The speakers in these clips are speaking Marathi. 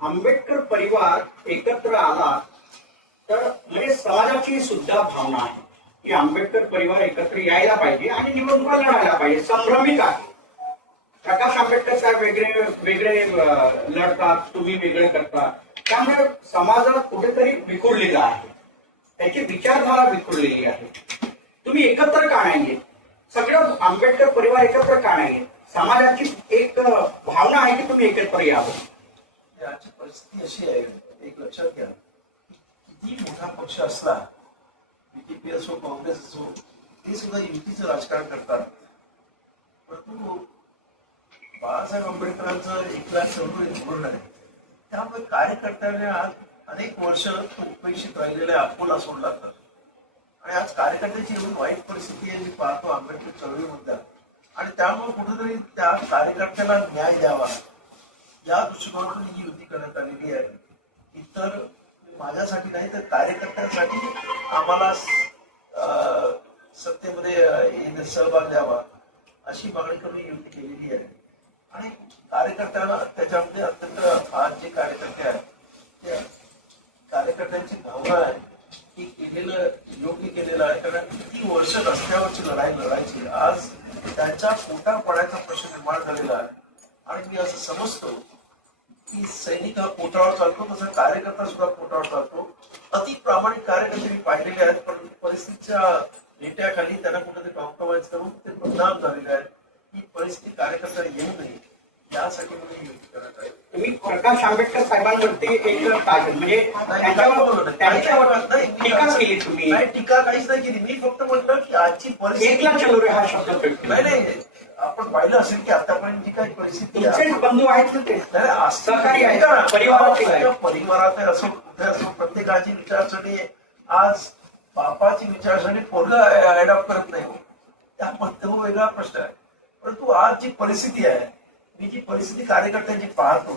आंबेडकर परिवार एकत्र आला तर म्हणजे समाजाची सुद्धा भावना आहे. की आंबेडकर परिवार एकत्र यायला पाहिजे आणि निवडणुका लढायला पाहिजे संभ्रमित आहे. प्रकाश आंबेडकर साहेब वेगळे वेगळे लढतात तुम्ही वेगळे करता. त्यामुळे समाजात कुठेतरी विखुरलेला आहे. त्याची विचारधारा विखुरलेली आहे. तुम्ही एकत्र का नाही येत सगळं आंबेडकर परिवार एकत्र का नाही समाजाची एक भावना आहे की तुम्ही एकत्र यावं. याची परिस्थिती अशी आहे एक लक्षात घ्या. किती मोठा पक्ष असला बीजेपी असो काँग्रेस असो ते सुद्धा युतीचं राजकारण करतात. परंतु बाळासाहेब आंबेडकरांचं एक लाख चळवळी धोरण आहे. त्यामुळे कार्यकर्त्याने आज अनेक वर्ष उपेक्षित राहिलेल्या अकोला सोडला तर. आणि आज कार्यकर्त्याची एवढी वाईट परिस्थिती आहे जी पाहतो आंबेडकर चळवळीमध्ये आणि त्यामुळे कुठेतरी त्या कार्यकर्त्याला न्याय द्यावा. या दृष्टिकोनातून ही युती करण्यात आलेली आहे. इतर माझ्यासाठी नाही तर कार्यकर्त्यांसाठी आम्हाला अं, सत्तेमध्ये सहभाग द्यावा अशी मागणी करून युती केलेली आहे. आणि कार्यकर्त्यांना त्याच्यामध्ये अत्यंत आज जे कार्यकर्ते आहेत त्या कार्यकर्त्यांची भावना आहे की केलेलं योग्य केलेलं आहे. कारण किती वर्ष रस्त्यावरची लढाई लढायची आज त्यांच्या पोटा पडायचा प्रश्न निर्माण झालेला आहे. आणि मी असं समजतो की सैनिक हा पोटावर चालतो तसा कार्यकर्ता सुद्धा पोटावर चालतो. अति प्रामाणिक कार्यकर्ते मी पाहिलेले आहेत पण परिस्थितीच्या नेट्याखाली त्यांना कुठेतरी कॉम्प्रोमाइज करून ते बदनाम झालेले आहेत. ही परिस्थिती कार्यकर्ता येऊ नये यासाठी मी युती करत आहे. तुम्ही प्रकाश आंबेडकर साहेबांवरती एक म्हणजे टीका केली तुम्ही. नाही टीका काहीच नाही केली. मी फक्त म्हटलं की आजची परिस्थिती एकला चलो रे हा शब्द नाही. नाही पाहिलं असेल की आतापर्यंत जी काही परिस्थिती आहे बंधू आहेत ना ते सहकारी? परिवारातील. आपल्या परिवारात आहे, असो कुठे असो प्रत्येकाची विचारसरणी आहे. आज बापाची विचारसरणी पोरगा अडॉप्ट करत नाही त्यामुळे तो वेगळा प्रश्न आहे परंतु आज जी परिस्थिती आहे मी जी परिस्थिती कार्यकर्त्यांची पाहतो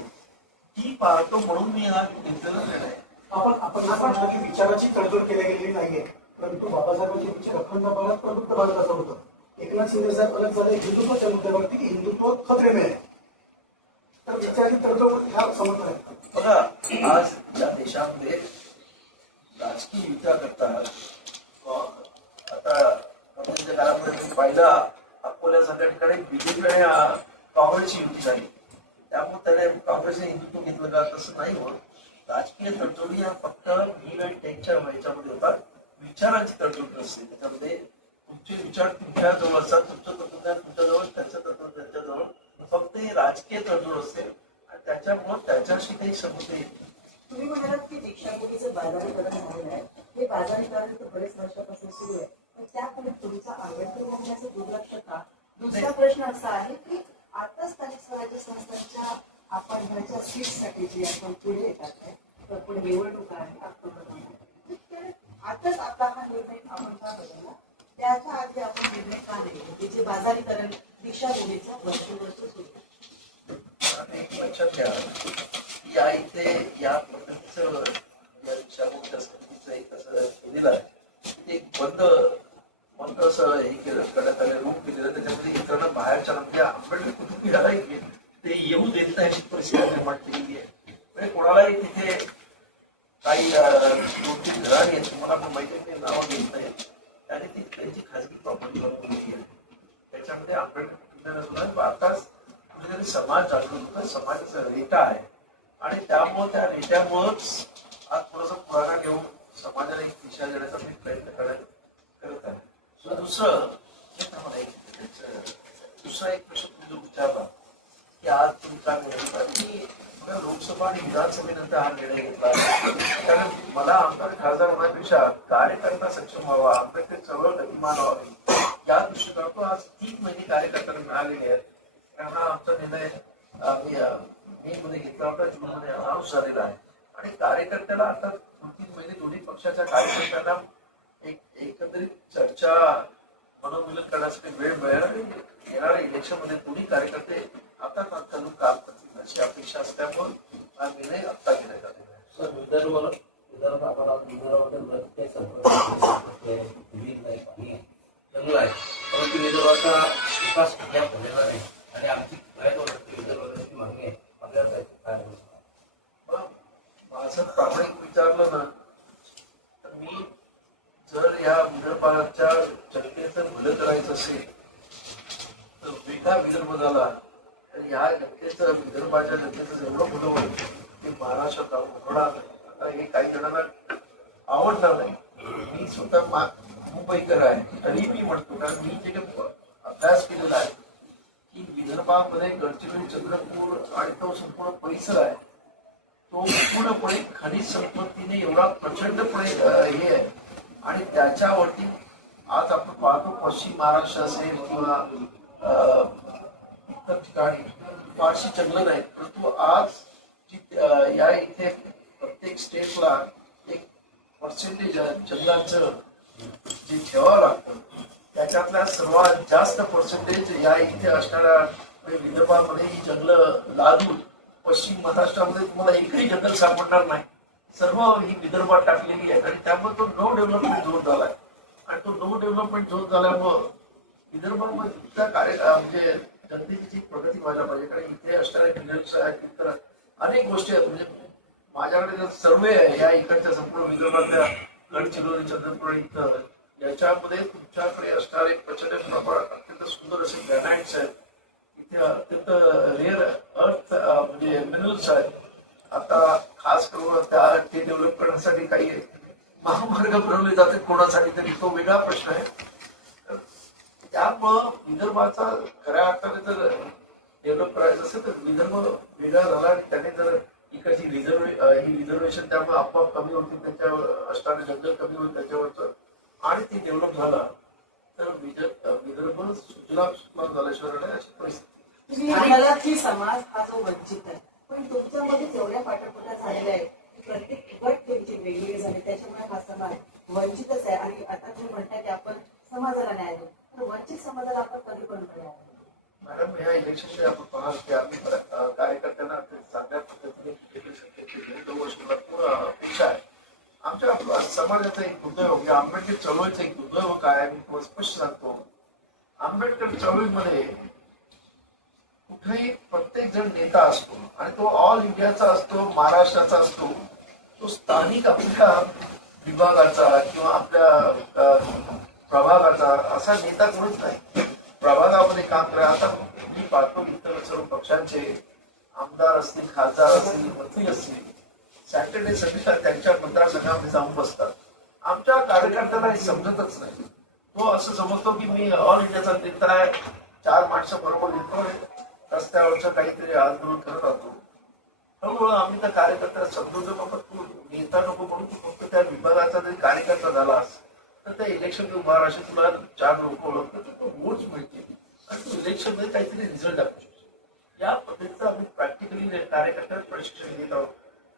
ती पाहतो म्हणून मी हा घेतलेला निर्णय आहे. आपण आपण की विचाराची तडजोड केली गेलेली नाहीये परंतु बाबासाहेबांचे विचार अखंड भारत प्रबुद्ध भारत असं होतं एकनाथ शिंदे साहेब अलग झाले हिंदुत्वाच्या मुद्द्यावरती की हिंदुत्व खतरे मिळेल आहे. तर विचारित तडजोड ह्या समजलं आहे बघा आज या देशामध्ये राजकीय युत्या करतात आता काळामध्ये तुम्ही पाहिला अकोल्यासारख्या ठिकाणी बीजेपी आणि काँग्रेसची युती झाली त्यामुळे त्याने काँग्रेसने हिंदुत्व घेतलं का तसं नाही होत राजकीय तडजोडी हा फक्त मी आणि त्यांच्या याच्यामध्ये होतात विचारांची तडजोड नसते त्याच्यामध्ये तुमचे विचार तुमच्या जवळ असतात तुमचं तत्वज्ञान तुमच्याजवळ त्यांचं तत्व त्यांच्याजवळ. फक्त ही राजकीय तडजोड असते आणि त्याच्यामुळे त्याच्याशी काही समज येत नाही. तुम्ही म्हणालात की दीक्षाभूमीचं बाजारीकरण झालेलं आहे. हे बाजारीकरण तर बरेच वर्षापासून सुरू आहे. पण त्यापुढे तुमचा आंबेडकर म्हणण्याचं दुर्लक्ष का? दुसरा प्रश्न असा आहे की आता स्थानिक स्वराज्य संस्थांच्या आपण ह्याच्या सीटसाठी जी आपण पुढे येतात आहे, तर पुढे निवडणुका आहे ऑक्टोबर आताच आपला हा निर्णय आपण का बदलला? त्याच्या आधी आपण निर्णय का नाही बाजारीकरण दीक्षाभूमीचा वर्षोवर्ष सुरू एक लक्षात घ्या या इथे या पद्धतीचं या शाबूच्या संस्थेचं एक असं आहे. एक बंद बंद असं हे केलं करण्यात आलं रूम केलेलं त्याच्यामध्ये इतरांना बाहेरच्या म्हणजे आंबेडकर कुटुंबियाला ते येऊ देत नाही अशी परिस्थिती निर्माण केलेली आहे. म्हणजे कोणालाही तिथे काही दोन तीन घराणी आहेत तुम्हाला पण माहिती आहे ते नावं घेत नाही आणि ती त्यांची खाजगी प्रॉपर्टी त्याच्यामध्ये आपण भारतात आताच कुठेतरी समाज जागृत होता समाजाचा रेटा आहे आणि त्यामुळे त्या रेट्यामुळंच आज थोडासा पुराणा घेऊन समाजाला एक दिशा देण्याचा मी प्रयत्न करत करत आहे दुसरं हे दुसरा एक प्रश्न तुम्ही विचारला की आज तुम्ही काय मी तर लोकसभा आणि विधानसभेनंतर हा निर्णय घेतला. कारण मला आमदार खासदार होण्यापेक्षा कार्यकर्ता सक्षम व्हावा आमदार चळवळ गतिमान व्हावी या दृष्टिकोनातून आज तीन महिने कार्यकर्त्यांना मिळालेले आहेत. कारण हा आमचा निर्णय मी मे मध्ये घेतला होता जून मध्ये अनाऊन्स झालेला आहे. आणि कार्यकर्त्याला आता दोन तीन महिने दोन्ही पक्षाच्या कार्यकर्त्यांना एक एकंदरीत चर्चा मनोमिलन करण्यासाठी वेळ मिळेल आणि येणाऱ्या इलेक्शनमध्ये दोन्ही कार्यकर्ते आता चालून काम करतील. अशी अपेक्षा असल्यामुळे हा निर्णय आत्ता घेण्यात आलेला आहे. सर विदर्भ आपण आज विदर्भाबद्दल काही संपर्क पाणी आहे. जंगल आहे. परंतु विदर्भाचा विकास अद्याप झालेला नाही. आणि आमची बऱ्याच वर्षाची काय काय म्हणू? बघा असेल तर वेगळा विदर्भ झाला तर या जनतेचं विदर्भाच्या जनतेचं एवढं मुलं होईल की महाराष्ट्रात होणार आता हे काही जणांना आवडणार नाही. मी स्वतः मुंबईकर आहे. तरी मी म्हणतो कारण मी जे अभ्यास केलेला आहे की विदर्भामध्ये गडचिरोली चंद्रपूर आणि तो संपूर्ण परिसर आहे तो पूर्णपणे खनिज संपत्तीने एवढा प्रचंडपणे हे आहे. आणि त्याच्यावरती आज आपण पाहतो पश्चिम महाराष्ट्र असेल किंवा इतर ठिकाणी फारशी जंगलं नाहीत परंतु आज या इथे प्रत्येक स्टेटला एक पर्सेंटेज जंगलाचं जे ठेवावं लागतं त्याच्यातल्या सर्वात जास्त पर्सेंटेज या इथे असणाऱ्या म्हणजे विदर्भामध्ये ही जंगलं लागून पश्चिम महाराष्ट्रामध्ये तुम्हाला एकही जंगल सापडणार नाही. सर्व ही विदर्भात टाकलेली आहे आणि त्यामुळे तो नो डेव्हलपमेंट झोन झालाय. आणि तो नो डेव्हलपमेंट झोन झाल्यामुळं विदर्भामध्ये कार्य म्हणजे जनतेची प्रगती व्हायला पाहिजे. कारण इथे असणाऱ्या मिनरल्स आहेत इतर अनेक गोष्टी आहेत. म्हणजे माझ्याकडे जर सर्वे आहे या इकडच्या संपूर्ण विदर्भातल्या गडचिरोली चंद्रपूर इतर याच्यामध्ये तुमच्याकडे असणारे प्रचंड प्रमाणात अत्यंत सुंदर असे ग्रॅनाइट्स आहेत. इथे अत्यंत रेअर अर्थ म्हणजे मिनरल्स आहेत. आता खास करून त्या ते डेव्हलप करण्यासाठी काही महामार्ग बनवले जाते कोणासाठी तरी. तो वेगळा प्रश्न आहे. त्यामुळं विदर्भाचा खऱ्या अर्थाने जर डेव्हलप करायचं असेल तर विदर्भ वेगळा झाला आणि त्याने जर इकडची रिझर्व ही रिझर्वेशन त्यामुळे आपोआप कमी होतील त्याच्यावर असणारे जंगल कमी होईल त्याच्यावरचं आणि ते डेव्हलप झाला तर विदर्भ विदर्भ सुजलाम झाल्याशिवाय राहणार अशी परिस्थिती. तुम्ही समाज हा जो वंचित आहे पण तुमच्यामध्ये तेवढ्या पाठपुठा झालेल्या आहेत. की प्रत्येक गट त्यांचे वेगवेगळे झाले त्याच्यामुळे हा समाज वंचितच आहे. आणि आता तुम्ही म्हणताय की आपण समाजाला न्याय देऊ. वंचित समाजाला आपण कधी पण मॅडम आपण पाहाल की आम्ही कार्यकर्त्यांना चांगल्या पद्धतीने पूर्ण अपेक्षा आहे आमच्या समाजाचा एक दुर्दैव म्हणजे आंबेडकर चळवळीचं एक दुर्दैव काय मी तुम्हाला स्पष्ट सांगतो. आंबेडकर चळवळीमध्ये कुठेही प्रत्येक जण नेता असतो आणि तो ऑल इंडियाचा असतो महाराष्ट्राचा असतो. तो स्थानिक आपल्या विभागाचा किंवा आपल्या प्रभागाचा असा नेता कोणीच नाही. प्रभागामध्ये काम करा आता मी पाहतो इतर सर्व पक्षांचे आमदार असतील खासदार असतील मंत्री असतील सॅटर्डे संडेला त्यांच्या मतदारसंघामध्ये जाऊन बसतात. आमच्या कार्यकर्त्यांना हे समजतच नाही. तो असं समजतो की मी ऑल इंडियाचा नेता आहे चार माणसं बरोबर येतोय रस्त्यावरचं काहीतरी आंदोलन करत राहतो. हळूहळू आम्ही त्या कार्यकर्त्याला समजवतो बाबा तू नेता नको म्हणून तू फक्त त्या विभागाचा जरी कार्यकर्ता असतो तर त्या इलेक्शन राहशील तुला चार लोक ओळखतात तर तो वोट्स मिळतील आणि तू इलेक्शनमध्ये काहीतरी रिझल्ट दाखवू शकतो. या पद्धतीचं आम्ही प्रॅक्टिकली कार्यकर्त्यांना प्रशिक्षण देत आहोत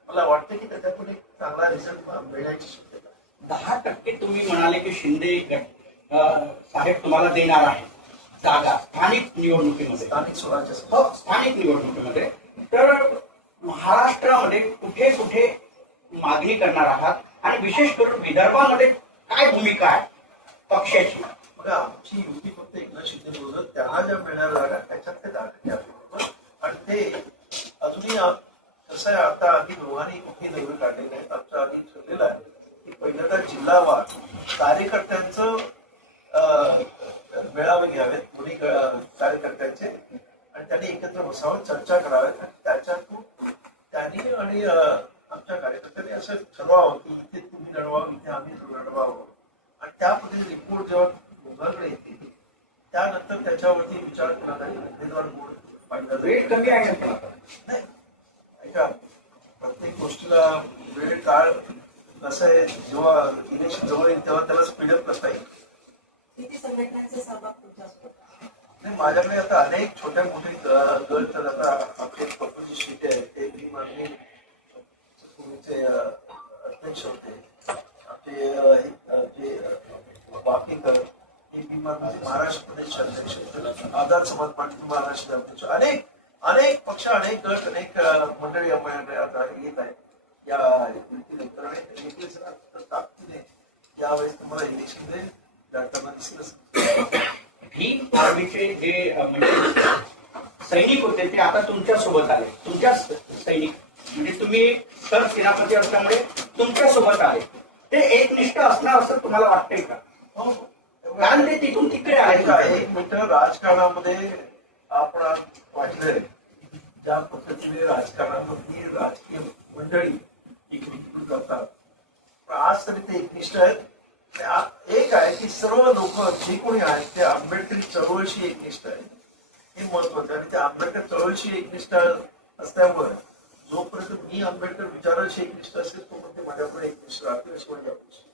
मला वाटतं की त्याच्यातून एक चांगला रिझल्ट मिळण्याची शक्यता. दहा टक्के तुम्ही म्हणाले की शिंदे साहेब तुम्हाला देणार आहे जागा स्थानिक निवडणुकीमध्ये. स्थानिक स्वराज्य. हो, स्थानिक निवडणुकीमध्ये. तर महाराष्ट्रामध्ये कुठे कुठे मागणी करणार आहात? आणि विशेष करून विदर्भामध्ये काय भूमिका आहे? पक्षाची. बघा आमची युती फक्त एकनाथ शिंदे बरोबर त्यांना ज्या मिळणार जागा त्याच्यात ते दहा आणि ते अजूनही कसं आहे आता आधी दोघांनी कुठे दौरे काढलेले आहेत आमचं आधी ठरलेलं आहे की पहिल्यांदा जिल्हावार कार्यकर्त्यांचं मेळावे घ्यावेत दोन्ही कार्यकर्त्यांचे. आणि त्यांनी एकत्र बसावं चर्चा कराव्यात. आणि त्याच्यातून त्यांनी आणि आमच्या कार्यकर्त्यांनी असं ठरवावं की इथे तुम्ही लढवावं इथे आम्ही लढवावं. आणि त्या पद्धतीने रिपोर्ट जेव्हा दोघांकडे येतील त्यानंतर त्याच्यावरती विचार केला जाईल उमेदवार कोण पाहिला वेळ कमी आहे का? नाही. ऐका प्रत्येक गोष्टीला वेळ काळ कसं आहे जेव्हा इलेक्शन जवळ येईल तेव्हा त्याला स्पीडअप करता येईल. किती संघटनांचा सहभाग तुमच्यासोबत नाही माझ्याकडे आता अनेक छोट्या मोठे गट तर आता आपले पप्पूची शीट आहे ते मी मागणी पूर्वीचे अध्यक्ष होते. आपले जे वाकेकर हे मी महाराष्ट्र प्रदेशचे अध्यक्ष होते. आधार समाज पार्टी महाराष्ट्र अध्यक्ष. अनेक अनेक पक्ष अनेक गट अनेक मंडळी आता येत आहेत. या युतीनंतर आणि ताकदीने यावेळेस तुम्हाला इलेक्शनमध्ये लढताना दिसलंच. भीम आर्मीचे जे म्हणजे सैनिक होते ते आता तुमच्यासोबत आले. तुमच्या सैनिक. म्हणजे तुम्ही सर सेनापती असल्यामुळे तुमच्यासोबत आहे. ते एकनिष्ठ असणार असं तुम्हाला वाटतंय का? कारण ते तिथून तिकडे आहे का एक मिनिट. राजकारणामध्ये आपण वाटलंय ज्या पद्धतीने राजकारणामध्ये राजकीय मंडळी इकडून तिकडून जातात. पण आज तरी ते एकनिष्ठ आहेत. एक आहे की सर्व लोक जे कोणी आहेत ते आंबेडकरी चळवळीशी एकनिष्ठ आहेत. हे महत्वाचं आणि ते आंबेडकर चळवळीशी एकनिष्ठ असल्यामुळे जोपर्यंत मी आंबेडकर विचाराशी एकनिष्ठ असेल तोपर्यंत माझ्याकडे एकनिष्ठ राहतील अशी माझी अपेक्षा